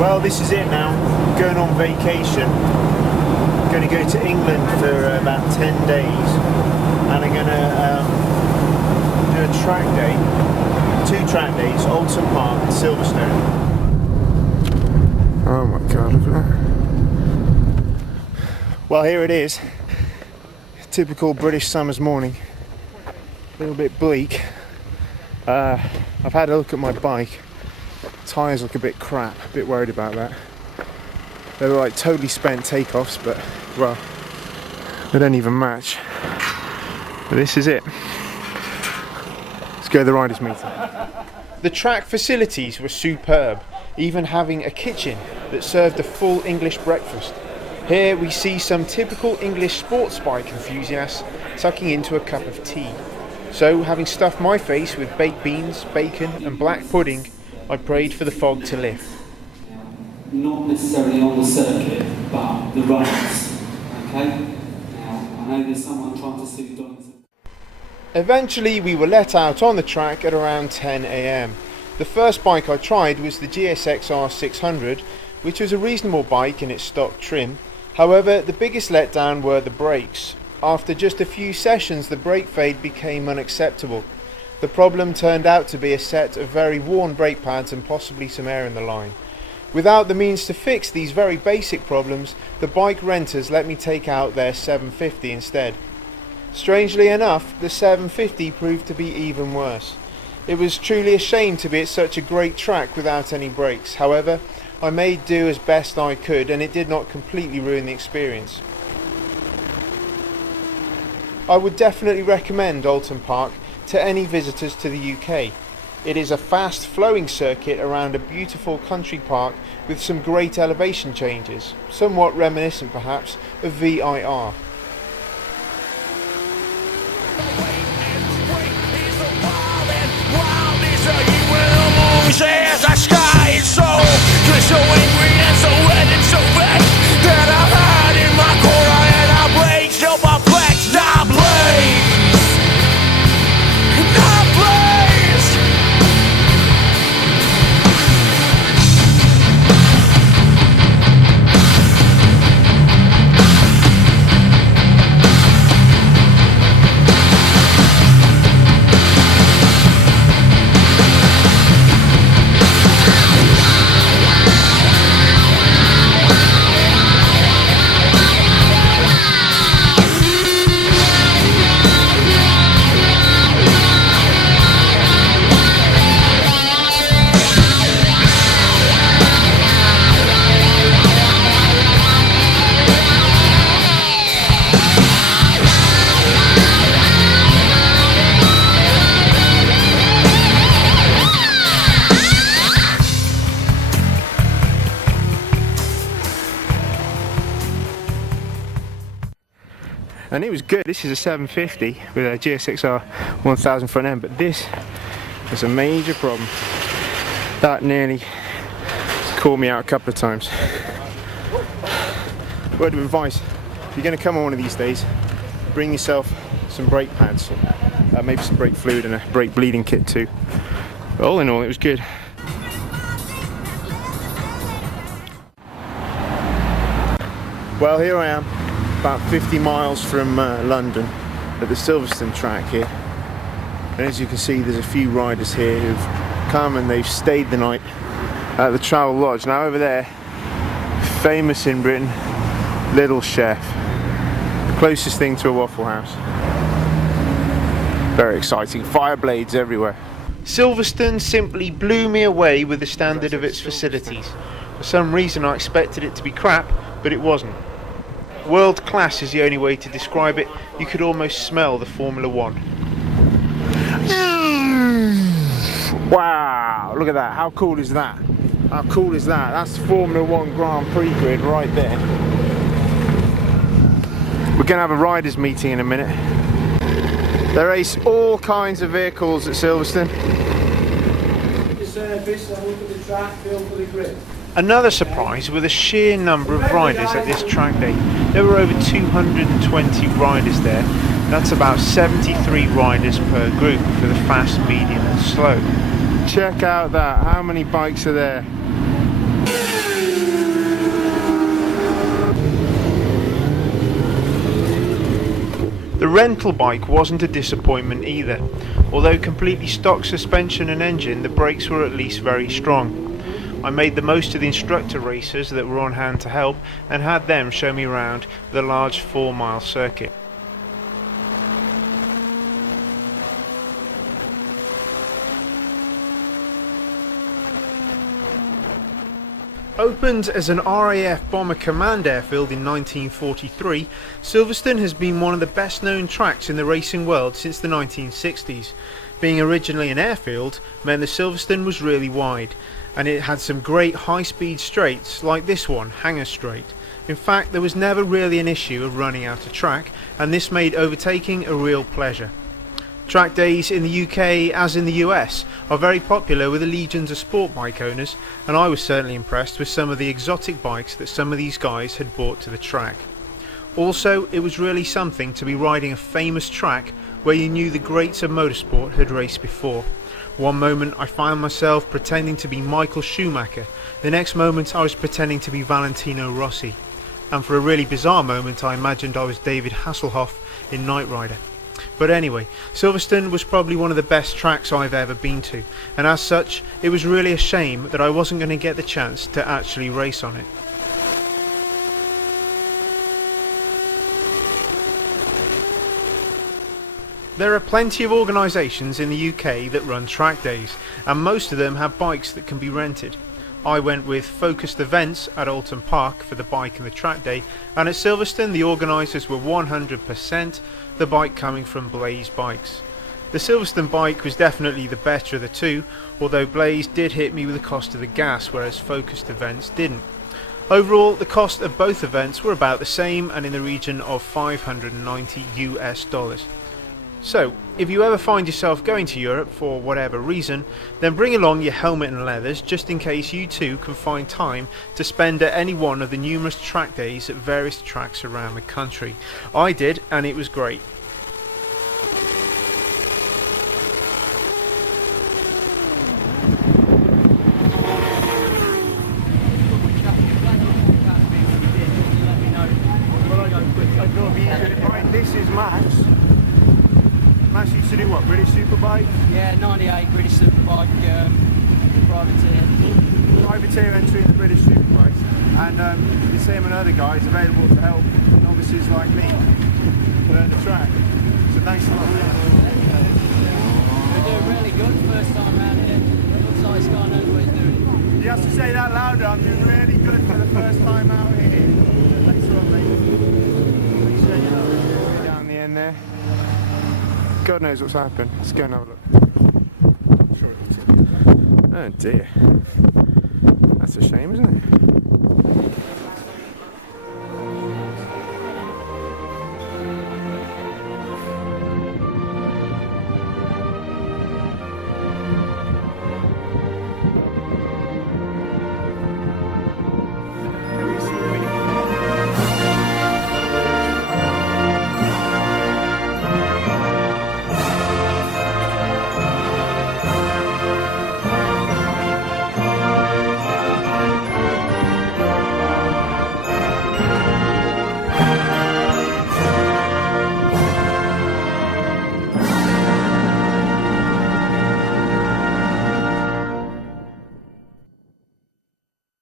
Well, this is it now. I'm going on vacation. I'm going to go to England for about 10 days, and I'm going to do a track day, 2 track days, Oldham Park and Silverstone. Oh my god, look at that. Well, here it is. Typical British summer's morning. A little bit bleak. I've had a look at my bike. Tyres look a bit crap, a bit worried about that. They were like totally spent takeoffs, but well, they don't even match. But this is it. Let's go to the riders' meeting. The track facilities were superb, even having a kitchen that served a full English breakfast. Here we see some typical English sports bike enthusiasts tucking into a cup of tea. So, having stuffed my face with baked beans, bacon and black pudding, I prayed for the fog to lift. Not necessarily on the circuit, but the runners. Okay? Now, I know there's someone trying to sue Donington. Eventually we were let out on the track at around 10 AM. The first bike I tried was the GSX-R 600, which was a reasonable bike in its stock trim. However, the biggest letdown were the brakes. After just a few sessions, the brake fade became unacceptable. The problem turned out to be a set of very worn brake pads and possibly some air in the line. Without the means to fix these very basic problems, the bike renters let me take out their 750 instead. Strangely enough, the 750 proved to be even worse. It was truly a shame to be at such a great track without any brakes. However, I made do as best I could, and it did not completely ruin the experience. I would definitely recommend Oldham Park to any visitors to the UK. It is a fast flowing circuit around a beautiful country park with some great elevation changes, somewhat reminiscent perhaps of VIR. And it was good. This is a 750 with a GSX-R 1000 front end, but this was a major problem. That nearly caught me out a couple of times. Word of advice, if you're going to come on one of these days, bring yourself some brake pads, maybe some brake fluid and a brake bleeding kit too. But all in all, it was good. Well, here I am, about 50 miles from London at the Silverstone track here, and as you can see there's a few riders here who've come and they've stayed the night at the Travel Lodge. Now over there, famous in Britain, Little Chef, the closest thing to a Waffle House. Very exciting, fire blades everywhere. Silverstone simply blew me away with the standard of its facilities. For some reason I expected it to be crap, but it wasn't. World class is the only way to describe it. You could almost smell the Formula One. Wow, look at that. How cool is that? How cool is that? That's Formula One Grand Prix grid right there. We're going to have a riders meeting in a minute. They race all kinds of vehicles at Silverstone. Another surprise were the sheer number of riders at this track day. There were over 220 riders there. That's about 73 riders per group for the fast, medium and slow. Check out that, how many bikes are there? The rental bike wasn't a disappointment either. Although completely stock suspension and engine, the brakes were at least very strong. I made the most of the instructor racers that were on hand to help and had them show me around the large 4-mile circuit. Opened as an RAF Bomber Command airfield in 1943, Silverstone has been one of the best known tracks in the racing world since the 1960s. Being originally an airfield meant that Silverstone was really wide, and it had some great high-speed straights like this one, Hangar Straight. In fact, there was never really an issue of running out of track, and this made overtaking a real pleasure. Track days in the UK, as in the US, are very popular with the legions of sport bike owners, and I was certainly impressed with some of the exotic bikes that some of these guys had brought to the track. Also, it was really something to be riding a famous track where you knew the greats of motorsport had raced before. One moment I found myself pretending to be Michael Schumacher, the next moment I was pretending to be Valentino Rossi, and for a really bizarre moment I imagined I was David Hasselhoff in Knight Rider. But anyway, Silverstone was probably one of the best tracks I've ever been to, and as such, it was really a shame that I wasn't going to get the chance to actually race on it. There are plenty of organisations in the UK that run track days, and most of them have bikes that can be rented. I went with Focused Events at Alton Park for the bike and the track day, and at Silverstone the organisers were 100% the bike coming from Blaze Bikes. The Silverstone bike was definitely the better of the two, although Blaze did hit me with the cost of the gas, whereas Focused Events didn't. Overall, the cost of both events were about the same and in the region of $590 US. So, if you ever find yourself going to Europe for whatever reason, then bring along your helmet and leathers just in case you too can find time to spend at any one of the numerous track days at various tracks around the country. I did, and it was great. This is Max. Max used to do what? British Superbike? Yeah, 98 British Superbike, privateer. Privateer entering the British Superbikes. And the same and other guys available to help novices like me learn the track. So thanks a lot. They're doing really good first time around here. Looks like this guy knows what he's doing. You have to say that louder. I'm doing really good for the first time out here. Thanks a lot, mate. Appreciate you down the end there. God knows what's happened. Let's go and have a look. Oh dear. That's a shame, isn't it?